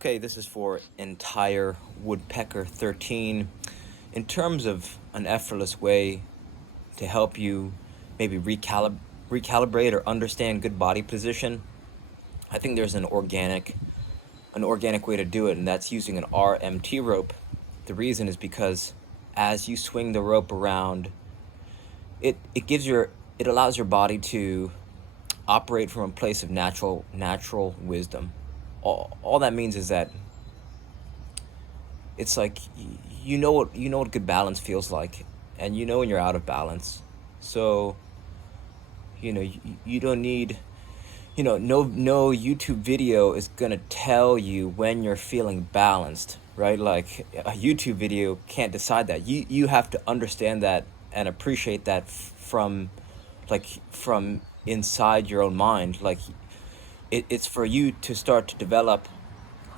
Okay, this is for entire woodpecker 13. In terms of an effortless way to help you maybe recalibrate or understand good body position, I think there's an organic way to do it, and that's using an RMT rope. The reason is because as you swing the rope around, it allows your body to operate from a place of natural wisdom. All that means is that it's like you know what good balance feels like, and you know when you're out of balance. So you don't need, no YouTube video is gonna tell you when you're feeling balanced, right? Like a YouTube video can't decide that. You have to understand that and appreciate that from inside your own mind. Like it's for you to start to develop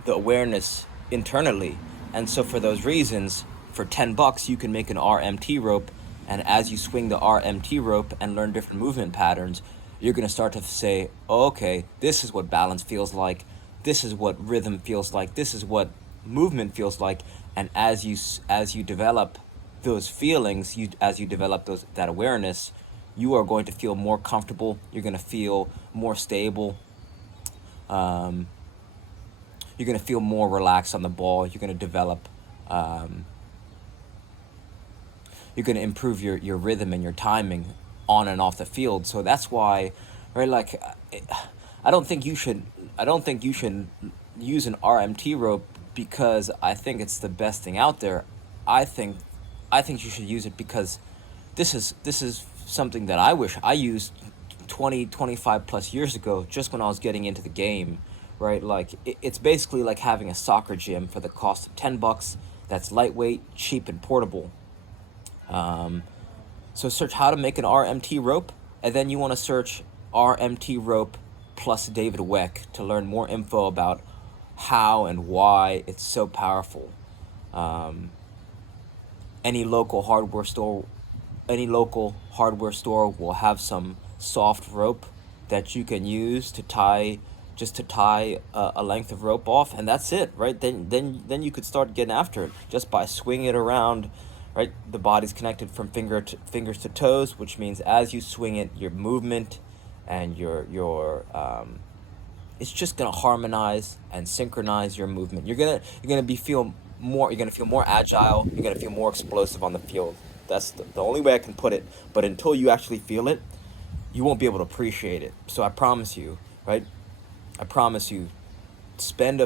the awareness internally. And so for those reasons, for $10 you can make an RMT rope, and as you swing the RMT rope and learn different movement patterns, you're going to start to say, oh, okay, this is what balance feels like, this is what rhythm feels like, this is what movement feels like. And as you develop those feelings, as you develop that awareness, you are going to feel more comfortable, you're going to feel more stable, um, you're going to feel more relaxed on the ball. You're going to develop, you're going to improve your rhythm and your timing on and off the field. So that's why, right? Like, I don't think you should. I don't think you should use an RMT rope because I think it's the best thing out there. I think, I think you should use it because this is something that I wish I used 20, 25 plus years ago, just when I was getting into the game, right? Like it's basically like having a soccer gym for the cost of $10. That's lightweight, cheap, and portable. Um, so search how to make an RMT rope, and then you want to search RMT rope plus David Weck to learn more info about how and why it's so powerful. Um, any local hardware store any local hardware store will have some soft rope that you can use to tie, just to tie a length of rope off, and that's it, right? Then you could start getting after it just by swinging it around, right? The body's connected from fingers to toes, which means as you swing it, your movement and your it's just gonna harmonize and synchronize your movement. You're gonna feel more agile. You're gonna feel more explosive on the field. That's the only way I can put it. But until you actually feel it, you won't be able to appreciate it. So I promise you, right? I promise you, spend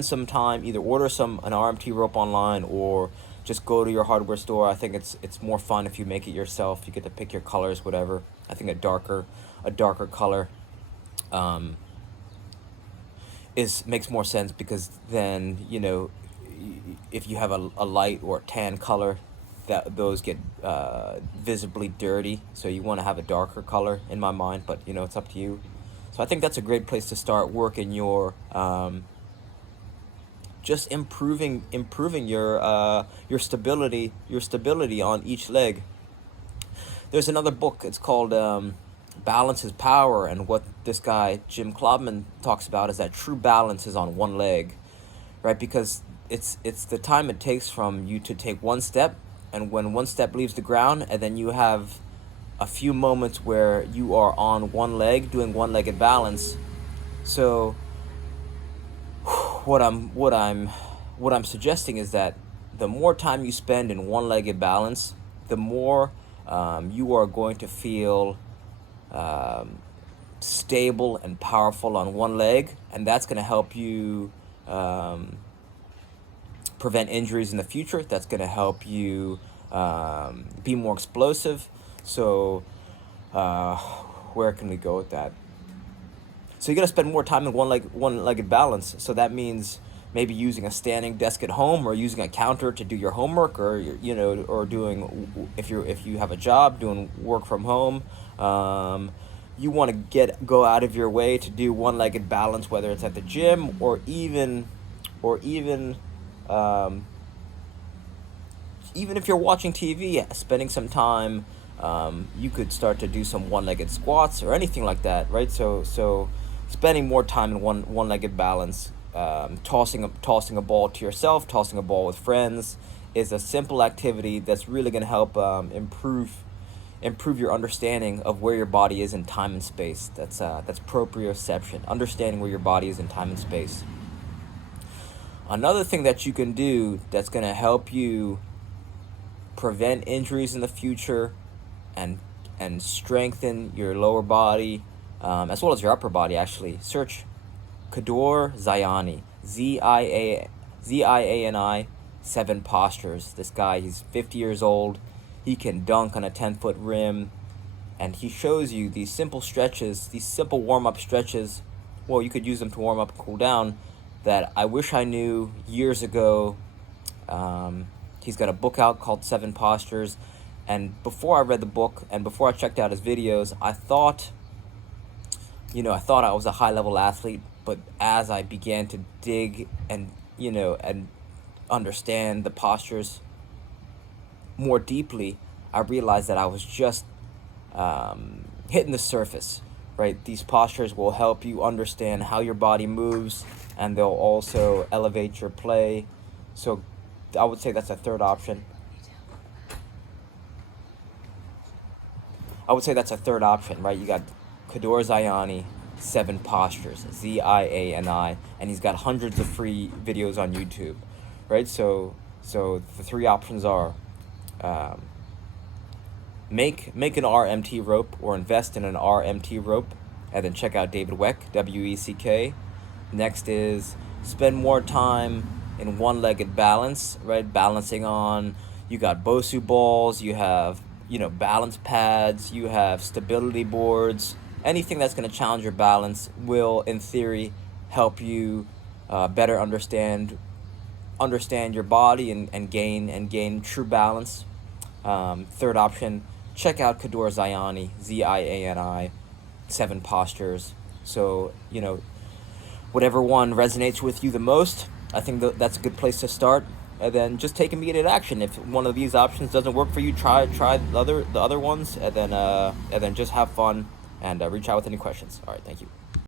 some time. Either order an RMT rope online or just go to your hardware store. I think it's more fun if you make it yourself. You get to pick your colors, whatever. I think a darker color um, is makes more sense, because then if you have a light or tan color, that those get visibly dirty. So you want to have a darker color, in my mind, but it's up to you. So I think that's a great place to start working your just improving your stability on each leg. There's another book. It's called Balance is Power, and what this guy Jim Klobman talks about is that true balance is on one leg, right? Because it's the time it takes from you to take one step, and when one step leaves the ground, and then you have a few moments where you are on one leg doing one-legged balance. So what I'm suggesting is that the more time you spend in one-legged balance, the more you are going to feel um, stable and powerful on one leg, and that's going to help you prevent injuries in the future. That's going to help you be more explosive. So where can we go with that? So you're gonna spend more time in one-legged balance. So that means maybe using a standing desk at home, or using a counter to do your homework, or or doing, if you have a job, doing work from home. You want to go out of your way to do one-legged balance, whether it's at the gym or even um, even if you're watching TV, spending some time. You could start to do some one-legged squats or anything like that, right? So spending more time in one-legged balance tossing a ball to yourself, tossing a ball with friends is a simple activity that's really going to help improve your understanding of where your body is in time and space. That's proprioception, understanding where your body is in time and space. Another thing that you can do that's going to help you prevent injuries in the future and strengthen your lower body, as well as your upper body, actually. Search Kador Zayani, Ziani, 7 postures. This guy, he's 50 years old. He can dunk on a 10-foot rim, and he shows you these simple stretches, these simple warm-up stretches. Well, you could use them to warm up and cool down, that I wish I knew years ago. He's got a book out called 7 Postures, and before I read the book and before I checked out his videos, I thought I was a high-level athlete, but as I began to dig and understand the postures more deeply, I realized that I was just hitting the surface, right? These postures will help you understand how your body moves, and they'll also elevate your play. So I would say that's a third option. Right? You got Kador Zayani, 7 Postures, Ziani, and he's got hundreds of free videos on YouTube, right? So the 3 options are make an RMT rope or invest in an RMT rope, and then check out David Weck, WECK. Next is spend more time in one-legged balance, right? Balancing on, you got Bosu balls, you have balance pads, you have stability boards. Anything that's going to challenge your balance will, in theory, help you better understand your body and gain true balance. Third option, check out Kador Zayani, Ziani, 7 Postures. So whatever one resonates with you the most, I think that's a good place to start. And then just take immediate action. If one of these options doesn't work for you, try the other ones, and then just have fun and reach out with any questions. All right, thank you.